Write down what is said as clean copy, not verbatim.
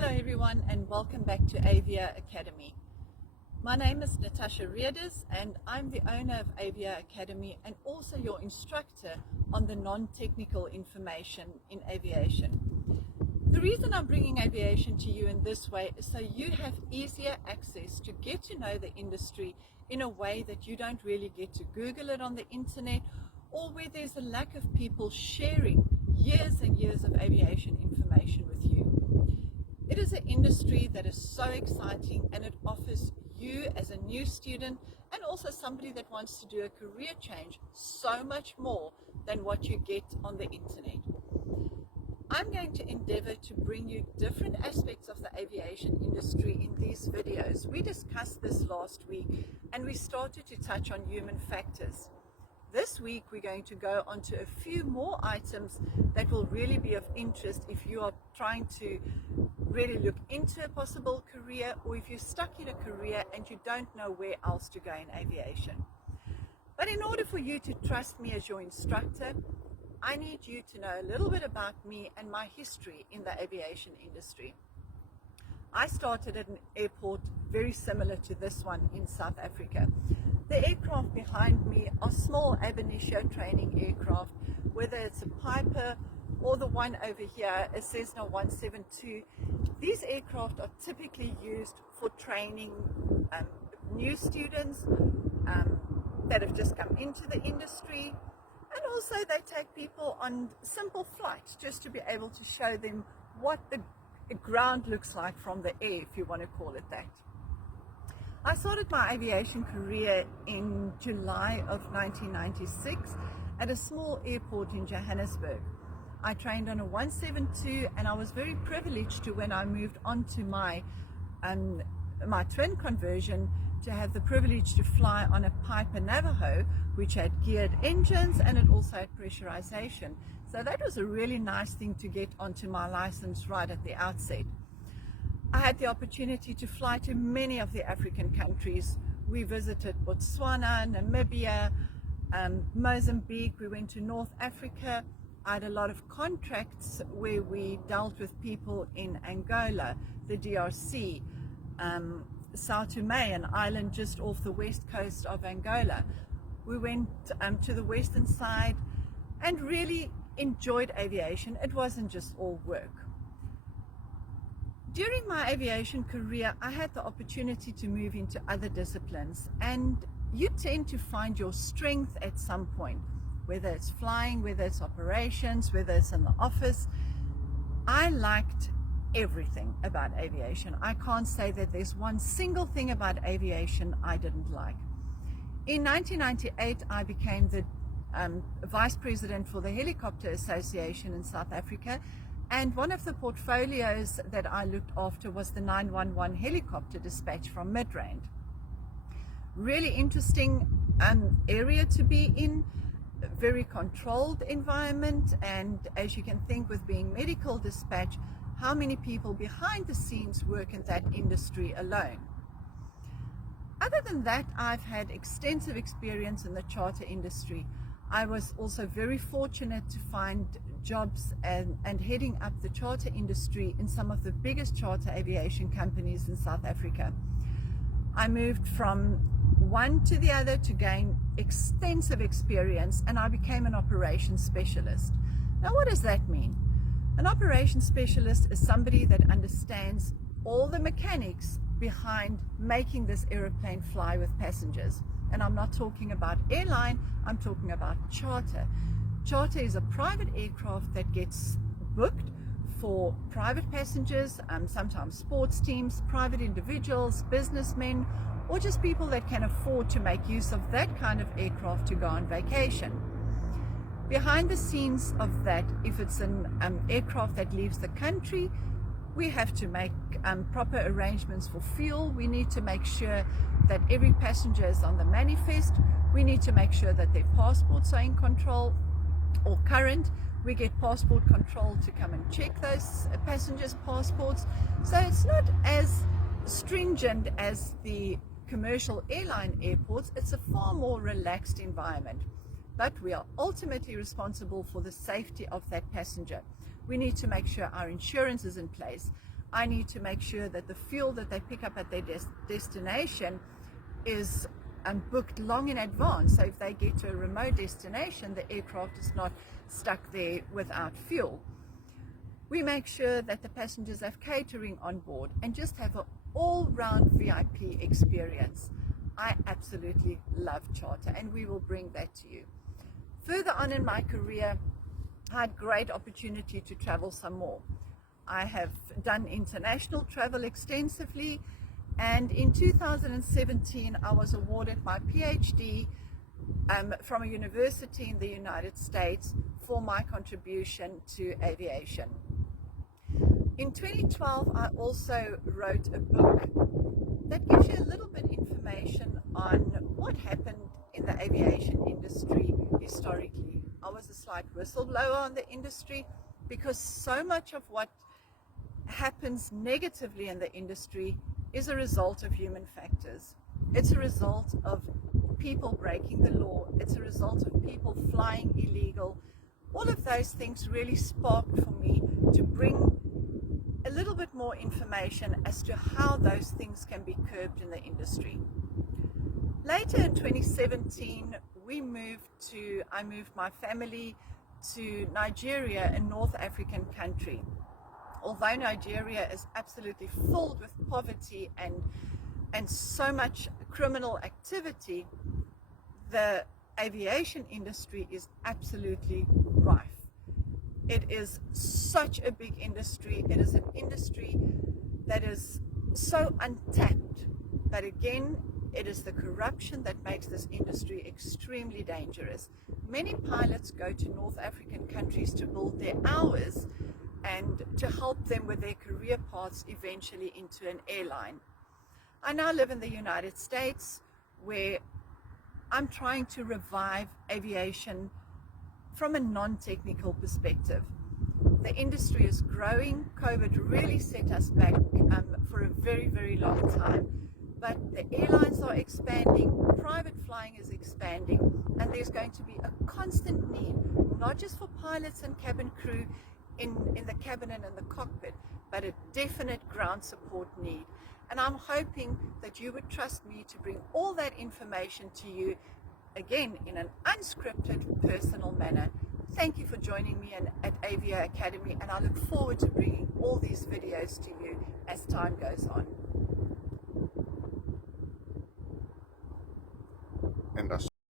Hello everyone and welcome back to Avia Academy. My name is Natasha Reeders and I'm the owner of Avia Academy and also your instructor on the non-technical information in aviation. The reason I'm bringing aviation to you in this way is so you have easier access to get to know the industry in a way that you don't really get to Google it on the internet, or where there's a lack of people sharing years and years of aviation information with you. It is an industry that is so exciting and it offers you as a new student and also somebody that wants to do a career change so much more than what you get on the internet. I'm going to endeavor to bring you different aspects of the aviation industry in these videos. We discussed this last week and we started to touch on human factors. This week we're going to go on to a few more items that will really be of interest if you are trying to really look into a possible career, or if you're stuck in a career and you don't know where else to go in aviation. But in order for you to trust me as your instructor, I need you to know a little bit about me and my history in the aviation industry. I started at an airport very similar to this one in South Africa. The aircraft behind me are small ab initio training aircraft, whether it's a Piper or the one over here, a Cessna 172. These aircraft are typically used for training new students that have just come into the industry, and also they take people on simple flights just to be able to show them what the ground looks like from the air, if you want to call it that. I started my aviation career in July of 1996 at a small airport in Johannesburg. I trained on a 172 and I was very privileged to, when I moved on to my twin conversion, to have the privilege to fly on a Piper Navajo, which had geared engines and it also had pressurization. So that was a really nice thing to get onto my license right at the outset. I had the opportunity to fly to many of the African countries. We visited Botswana, Namibia, Mozambique. We went to North Africa. I had a lot of contracts where we dealt with people in Angola, the DRC, Sao Tome, an island just off the west coast of Angola. We went to the western side and really enjoyed aviation. It wasn't just all work. During my aviation career, I had the opportunity to move into other disciplines, and you tend to find your strength at some point, whether it's flying, whether it's operations, whether it's in the office. I liked everything about aviation. I can't say that there's one single thing about aviation I didn't like. In 1998, I became the Vice President for the Helicopter Association in South Africa, and one of the portfolios that I looked after was the 911 helicopter dispatch from Midrand. Really interesting area to be in, very controlled environment, and as you can think, with being medical dispatch, how many people behind the scenes work in that industry alone. Other than that, I've had extensive experience in the charter industry. I was also very fortunate to find jobs and heading up the charter industry in some of the biggest charter aviation companies in South Africa. I moved from one to the other to gain extensive experience, and I became an operations specialist. Now, what does that mean? An operations specialist is somebody that understands all the mechanics behind making this aeroplane fly with passengers. And I'm not talking about airline, I'm talking about charter. Charter is a private aircraft that gets booked for private passengers, sometimes sports teams, private individuals, businessmen, or just people that can afford to make use of that kind of aircraft to go on vacation. Behind the scenes of that, if it's an aircraft that leaves the country, we have to make proper arrangements for fuel. We need to make sure that every passenger is on the manifest. We need to make sure that their passports are in control or current. We get passport control to come and check those passengers' passports. So it's not as stringent as the commercial airline airports. It's a far more relaxed environment. But we are ultimately responsible for the safety of that passenger. We need to make sure our insurance is in place. I need to make sure that the fuel that they pick up at their destination is booked long in advance, so if they get to a remote destination, the aircraft is not stuck there without fuel. We make sure that the passengers have catering on board and just have an all-round VIP experience. I absolutely love charter, and we will bring that to you. Further on in my career, I had great opportunity to travel some more. I have done international travel extensively, and in 2017 I was awarded my PhD from a university in the United States for my contribution to aviation. In 2012 I also wrote a book that gives you a little bit information on what happened in the aviation industry historically. I was a slight whistleblower on the industry because so much of what happens negatively in the industry is a result of human factors. It's a result of people breaking the law. It's a result of people flying illegal. All of those things really sparked for me to bring a little bit more information as to how those things can be curbed in the industry. Later in 2017, I moved my family to Nigeria, a North African country. Although Nigeria is absolutely filled with poverty and so much criminal activity, the aviation industry is absolutely rife. It is such a big industry. It is an industry that is so untapped, but again, it is the corruption that makes this industry extremely dangerous. Many pilots go to North African countries to build their hours and to help them with their career paths eventually into an airline. I now live in the United States, where I'm trying to revive aviation from a non-technical perspective. The industry is growing. COVID really set us back for a very, very long time. But the airlines are expanding, private flying is expanding, and there's going to be a constant need, not just for pilots and cabin crew in the cabin and in the cockpit, but a definite ground support need. And I'm hoping that you would trust me to bring all that information to you, again, in an unscripted, personal manner. Thank you for joining me at Avia Academy, and I look forward to bringing all these videos to you as time goes on. And as